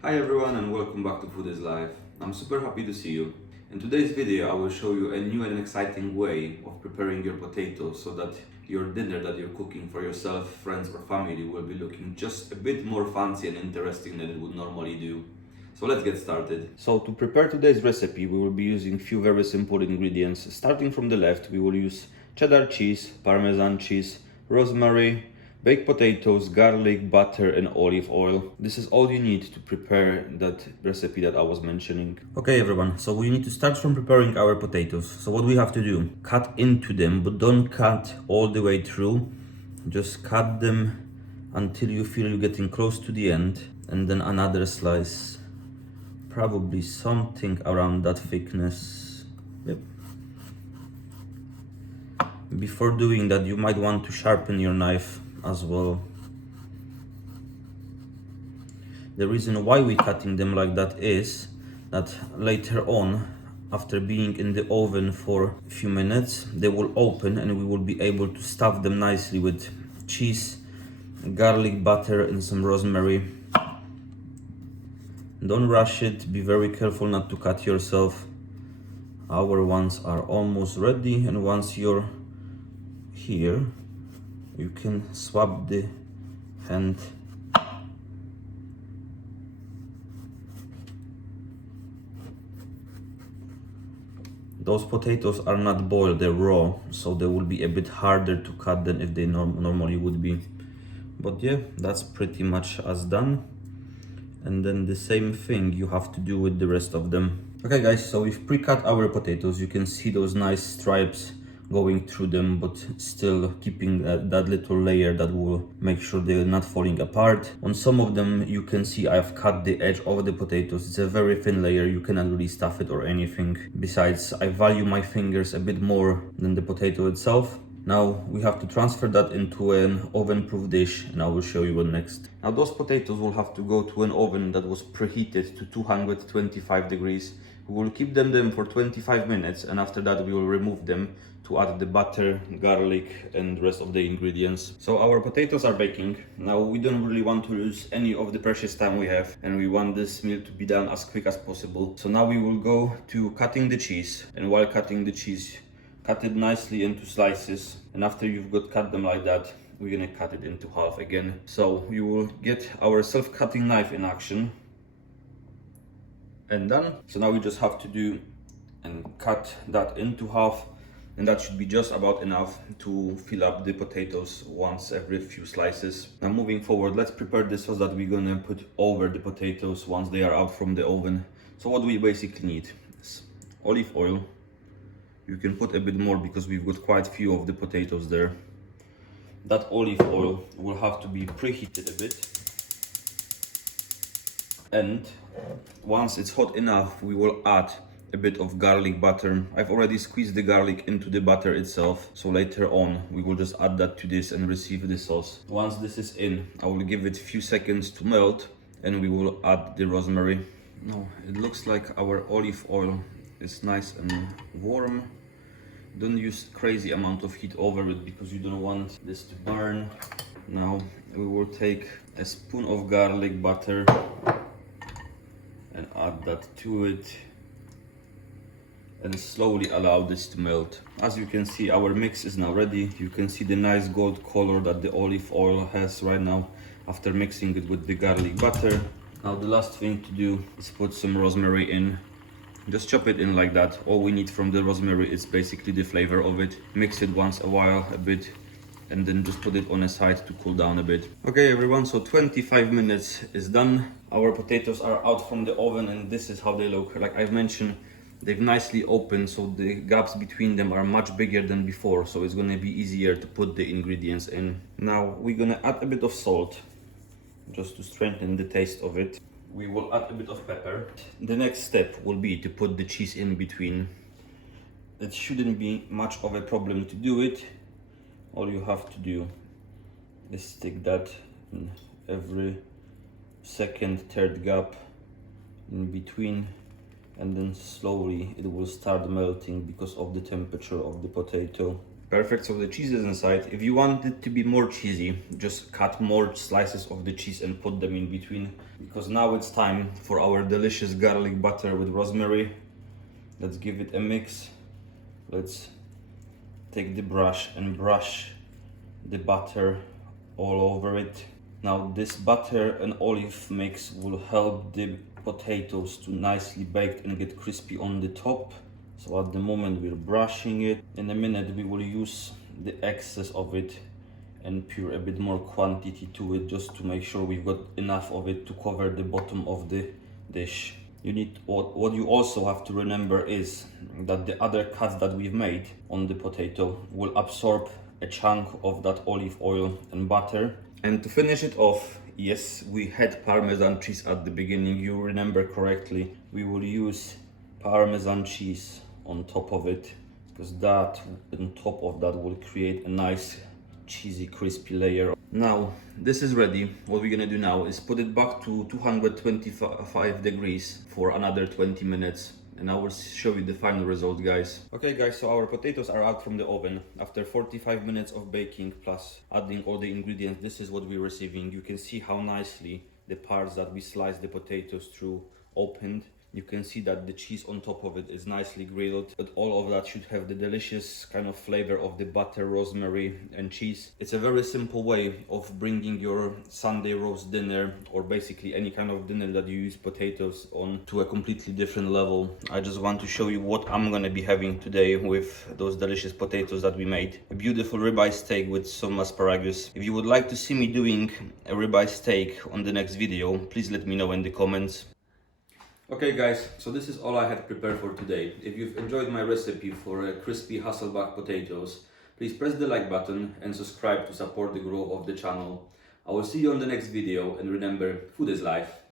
Hi everyone and welcome back to Food is Life. I'm super happy to see you. In today's video I will show you a new and exciting way of preparing your potatoes so that your dinner that you're cooking for yourself, friends or family will be looking just a bit more fancy and interesting than it would normally do. So let's get started. So to prepare today's recipe we will be using few very simple ingredients. Starting from the left we will use cheddar cheese, parmesan cheese, rosemary, baked potatoes, garlic, butter and olive oil. This is all you need to prepare that recipe that I was mentioning. Okay everyone, so we need to start from preparing our potatoes. So what we have to do, cut into them, but don't cut all the way through. Just cut them until you feel you're getting close to the end, and then another slice, probably something around that thickness. Yep. Before doing that you might want to sharpen your knife as well. The reason why we're cutting them like that is that later on, after being in the oven for a few minutes, they will open and we will be able to stuff them nicely with cheese, garlic, butter and some rosemary. Don't rush it, be very careful not to cut yourself. Our ones are almost ready, and once you're here, you can swap the hand. Those potatoes are not boiled, they're raw, so they will be a bit harder to cut than if they normally would be. But yeah, that's pretty much as done. And then the same thing you have to do with the rest of them. Okay guys, so we've pre-cut our potatoes. You can see those nice stripes going through them, but still keeping that little layer that will make sure they're not falling apart. On some of them you can see I've cut the edge of the potatoes. It's a very thin layer, you cannot really stuff it or anything. Besides, I value my fingers a bit more than the potato itself. Now we have to transfer that into an oven-proof dish, and I will show you what next. Now those potatoes will have to go to an oven that was preheated to 225 degrees. We will keep them for 25 minutes, and after that we will remove them to add the butter, garlic and rest of the ingredients. So our potatoes are baking. Now we don't really want to lose any of the precious time we have, and we want this meal to be done as quick as possible. So now we will go to cutting the cheese, and while cutting the cheese, cut it nicely into slices, and after you've got cut them like that, we're gonna cut it into half again. So you will get our self-cutting knife in action. And done. So now we just have to do and cut that into half, and that should be just about enough to fill up the potatoes once every few slices. Now moving forward, let's prepare the sauce that we're gonna put over the potatoes once they are out from the oven. So what we basically need is olive oil. You can put a bit more because we've got quite a few of the potatoes there. That olive oil will have to be preheated a bit. And once it's hot enough, we will add a bit of garlic butter. I've already squeezed the garlic into the butter itself, so later on we will just add that to this and receive the sauce. Once this is in, I will give it a few seconds to melt, and we will add the rosemary. Now it looks like our olive oil is nice and warm. Don't use crazy amount of heat over it because you don't want this to burn. Now we will take a spoon of garlic butter and add that to it, and slowly allow this to melt. As you can see, our mix is now ready. You can see the nice gold color that the olive oil has right now after mixing it with the garlic butter. Now the last thing to do is put some rosemary in. Just chop it in like that. All we need from the rosemary is basically the flavor of it. Mix it once a while a bit, and then just put it on a side to cool down a bit. Okay everyone, so 25 minutes is done. Our potatoes are out from the oven, and this is how they look. Like I've mentioned, they've nicely opened, so the gaps between them are much bigger than before, so it's gonna be easier to put the ingredients in. Now we're gonna add a bit of salt just to strengthen the taste of it. We will add a bit of pepper. The next step will be to put the cheese in between. It shouldn't be much of a problem to do it. All you have to do is stick that in every second, third gap in between, and then slowly it will start melting because of the temperature of the potato. Perfect, so the cheese is inside. If you want it to be more cheesy, just cut more slices of the cheese and put them in between. Because now it's time for our delicious garlic butter with rosemary. Let's give it a mix. Let's take the brush and brush the butter all over it. Now this butter and olive mix will help the potatoes to nicely bake and get crispy on the top. So at the moment we're brushing it. In a minute we will use the excess of it and pour a bit more quantity to it, just to make sure we've got enough of it to cover the bottom of the dish. What you also have to remember is that the other cuts that we've made on the potato will absorb a chunk of that olive oil and butter. And to finish it off, yes, we had Parmesan cheese at the beginning, you remember correctly. We will use Parmesan cheese on top of it, because that on top of that will create a nice cheesy crispy layer. Now this is ready. What we're gonna do now is put it back to 225 degrees for another 20 minutes, and I will show you the final result, guys. Okay guys, so our potatoes are out from the oven. After 45 minutes of baking plus adding all the ingredients, this is what we're receiving. You can see how nicely the parts that we sliced the potatoes through opened. You can see that the cheese on top of it is nicely grilled, but all of that should have the delicious kind of flavor of the butter, rosemary and cheese. It's a very simple way of bringing your Sunday roast dinner, or basically any kind of dinner that you use potatoes on, to a completely different level. I just want to show you what I'm gonna be having today with those delicious potatoes that we made. A beautiful ribeye steak with some asparagus. If you would like to see me doing a ribeye steak on the next video, please let me know in the comments. Okay guys, so this is all I had prepared for today. If you've enjoyed my recipe for crispy Hasselback potatoes, please press the like button and subscribe to support the growth of the channel. I will see you on the next video, and remember, food is life.